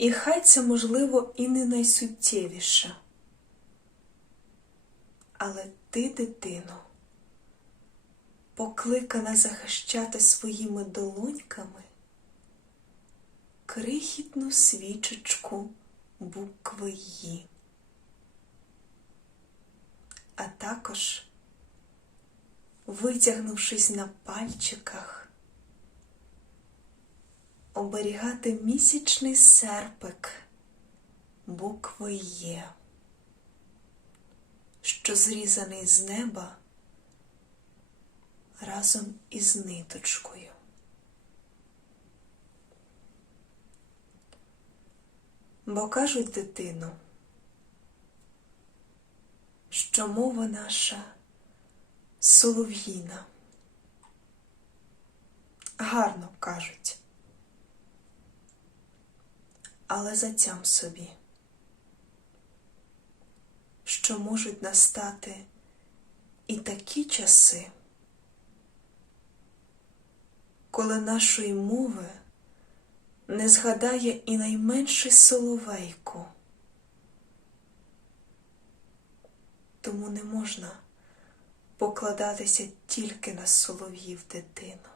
І хай це, можливо, і не найсуттєвіше. Але ти, дитино, покликана захищати своїми долоньками крихітну свічечку букви «Ї». А також, витягнувшись на пальчиках, оберігати місячний серпик букви Є, що зрізаний з неба разом із ниточкою. Бо кажуть дитину, що мова наша солов'їна. Гарно кажуть, але затям собі, що можуть настати і такі часи, коли нашої мови не згадає і найменший соловейко. Тому не можна покладатися тільки на солов'їв дитину.